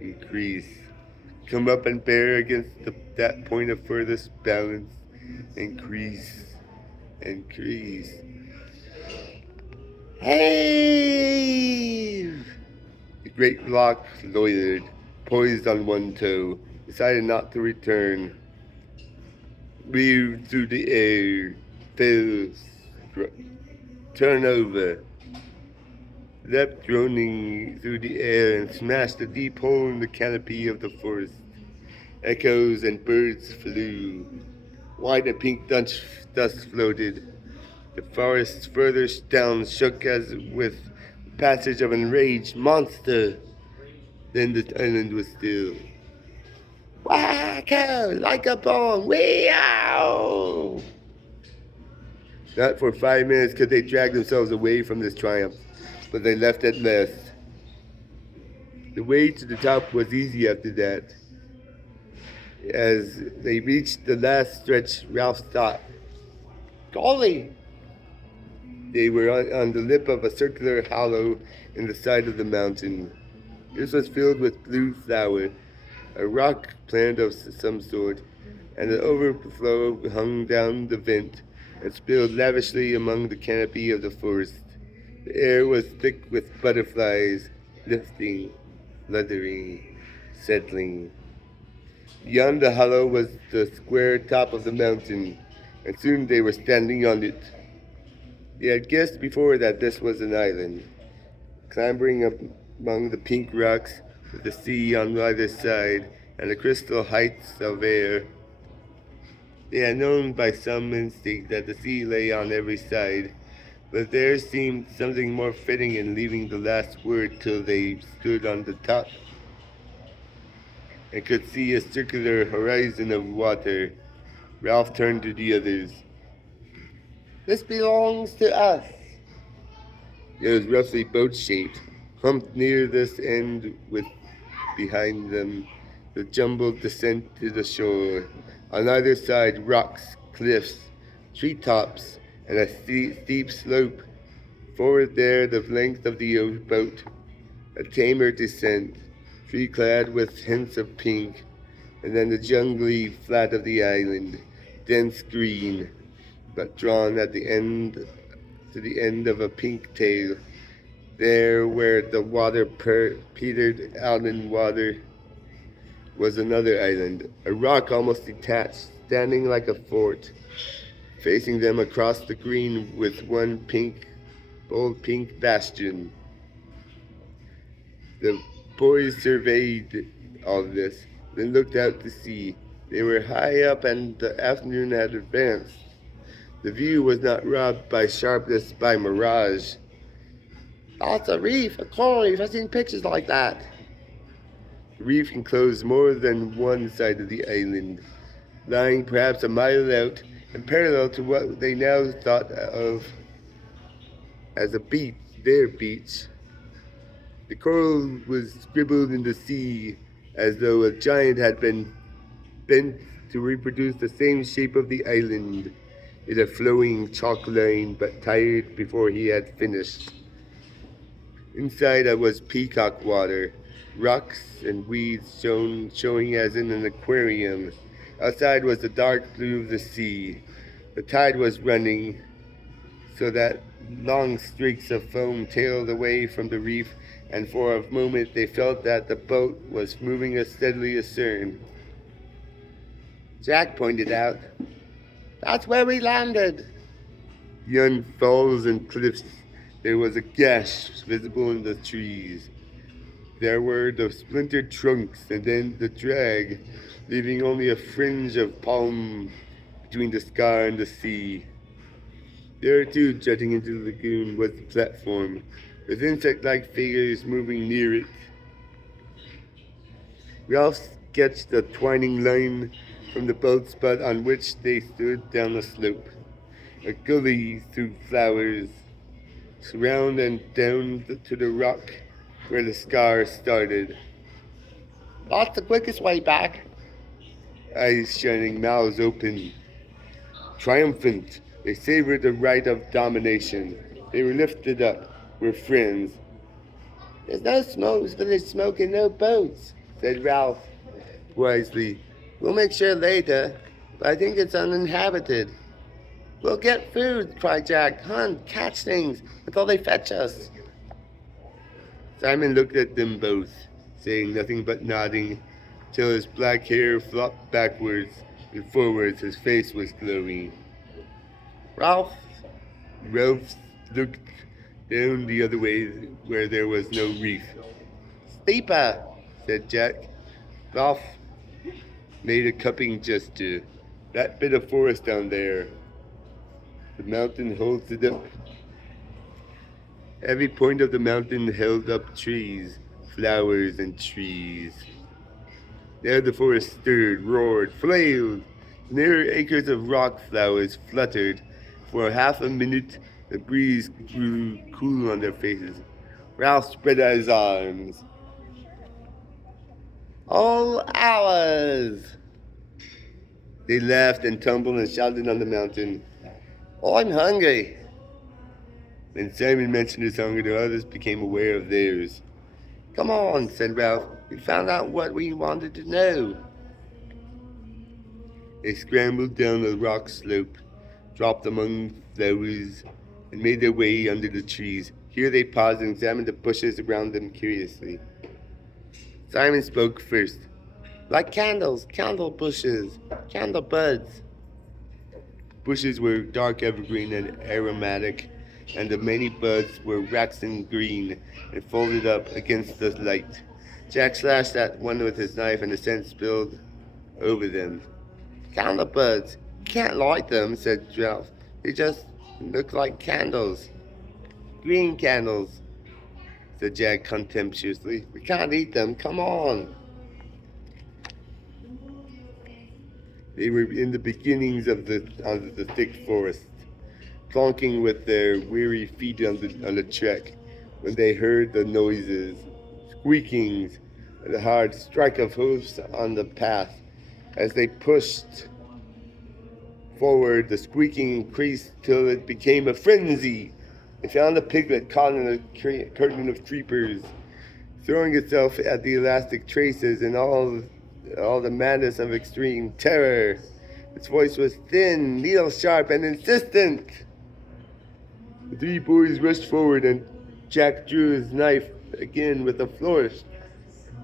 increase. Come up and bear against that point of furthest balance. Increase, increase. Heave! The great rock loitered, poised on one toe, decided not to return. Weaved through the air, fell, turn over, leapt droning through the air and smashed a deep hole in the canopy of the forest. Echoes and birds flew. White and pink dust floated. The forest further down shook as with the passage of an enraged monster. Then the island was still. Wacko, like a bomb. Wee-ow! Not for 5 minutes could they drag themselves away from this triumph, but they left at last. The way to the top was easy after that. As they reached the last stretch, Ralph stopped. Golly! They were on the lip of a circular hollow in the side of the mountain. This was filled with blue flower, a rock plant of some sort, and an overflow hung down the vent and spilled lavishly among the canopy of the forest. The air was thick with butterflies, lifting, fluttering, settling. Beyond the hollow was the square top of the mountain, and soon they were standing on it. They had guessed before that this was an island, clambering up among the pink rocks with the sea on either side and the crystal heights of air. They had known by some instinct that the sea lay on every side, but there seemed something more fitting in leaving the last word till they stood on the top and could see a circular horizon of water. Ralph turned to the others. This belongs to us. It was roughly boat-shaped, humped near this end with behind them the jumbled descent to the shore. On either side, rocks, cliffs, treetops, and a steep slope. Forward there, the length of the boat, a tamer descent, tree-clad with hints of pink, and then the jungly flat of the island, dense green, but drawn at the end to the end of a pink tail. There, where the water petered out in water, was another island, a rock almost detached, standing like a fort, facing them across the green with one bold pink bastion. The boys surveyed all this, then looked out to sea. They were high up and the afternoon had advanced. The view was not robbed by sharpness by mirage. That's a reef, a coral reef. I've seen pictures like that. The reef enclosed more than one side of the island, lying perhaps a mile out and parallel to what they now thought of as a beach, their beach. The coral was scribbled in the sea as though a giant had been bent to reproduce the same shape of the island. It a flowing chalk line, but tired before he had finished. Inside was peacock water, rocks and weeds showing as in an aquarium. Outside was the dark blue of the sea. The tide was running, so that long streaks of foam tailed away from the reef, and for a moment they felt that the boat was moving as steadily astern. Jack pointed out, "That's where we landed." Beyond falls and cliffs, there was a gash visible in the trees. There were the splintered trunks, and then the drag, leaving only a fringe of palm between the scar and the sea. There, too, jutting into the lagoon, was the platform, with insect-like figures moving near it. Ralph sketched a twining line from the boat spot on which they stood down the slope, a gully through flowers, round and down to the rock where the scar started. That's the quickest way back. Eyes shining, mouths open. Triumphant, they savored the right of domination. They were lifted up, were friends. There's no village smoke and no boats, said Ralph Wisely, We'll make sure later, but I think it's uninhabited. We'll get food, cried Jack. Hunt, catch things until they fetch us. Simon looked at them both, saying nothing but nodding, till his black hair flopped backwards and forwards. His face was glowing. Ralph Looked down the other way where there was no reef. Steeper, Said Jack. Ralph made a cupping gesture. That bit of forest down there. The mountain holds it up. Every point of the mountain held up trees, flowers and trees. There the forest stirred, roared, flailed. Near acres of rock flowers fluttered. For half a minute, the breeze grew cool on their faces. Ralph spread out his arms. All ours! They laughed and tumbled and shouted on the mountain. I'm hungry. When Simon mentioned his hunger, the others became aware of theirs. Come on, said Ralph. We found out what we wanted to know. They scrambled down the rock slope, dropped among flowers, and made their way under the trees. Here they paused and examined the bushes around them curiously. Simon spoke first. Like candles, candle bushes, candle buds. Bushes were dark evergreen and aromatic, and the many buds were waxen green and folded up against the light. Jack slashed at one with his knife, and the scent spilled over them. Candle buds. Can't light them, said Ralph. They just look like candles. Green candles, said Jack contemptuously. We can't eat them. Come on. They were in the beginnings of the thick forest, plonking with their weary feet on the trek, when they heard the noises, squeakings, and the hard strike of hoofs on the path. As they pushed forward, the squeaking increased till it became a frenzy. They found a piglet caught in a curtain of creepers, throwing itself at the elastic traces in all the madness of extreme terror. Its voice was thin, needle-sharp, and insistent. The three boys rushed forward, and Jack drew his knife again with a flourish.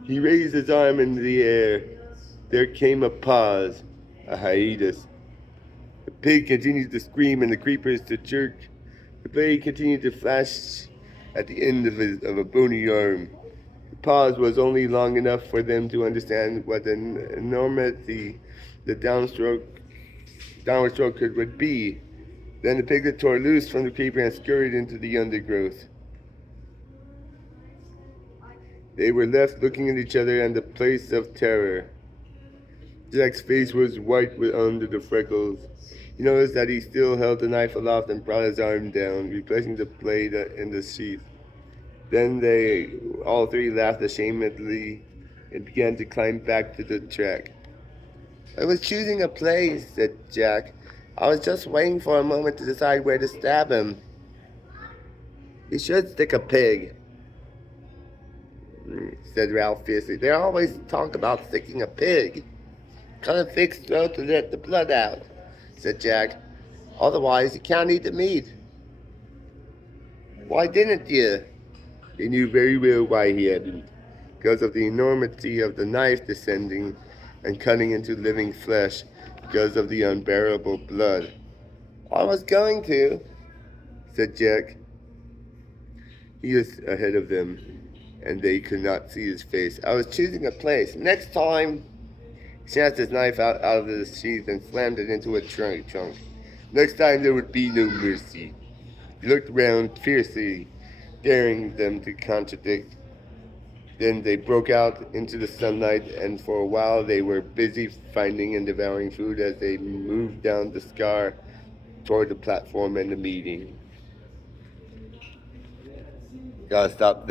He raised his arm in the air. There came a pause, a hiatus. The pig continued to scream and the creepers to jerk. The blade continued to flash at the end of a bony arm. The pause was only long enough for them to understand what an enormity the downward stroke would be. Then the piglet tore loose from the creeper and scurried into the undergrowth. They were left looking at each other in the place of terror. Jack's face was white under the freckles. He noticed that he still held the knife aloft and brought his arm down, replacing the blade in the sheath. Then they all three laughed ashamedly and began to climb back to the track. I was choosing a place, said Jack. I was just waiting for a moment to decide where to stab him. You should stick a pig, said Ralph fiercely. They always talk about sticking a pig. Cut a pig's throat to let the blood out, said Jack. Otherwise, you can't eat the meat. Why didn't you? He knew very well why he hadn't. Because of the enormity of the knife descending and cutting into living flesh, because of the unbearable blood. I was going to, said Jack. He was ahead of them, and they could not see his face. I was choosing a place. Next time, he snatched his knife out of the sheath and slammed it into a trunk. Next time there would be no mercy. He looked around fiercely, daring them to contradict. Then they broke out into the sunlight, and for a while they were busy finding and devouring food as they moved down the scar toward the platform and the meeting. Gotta stop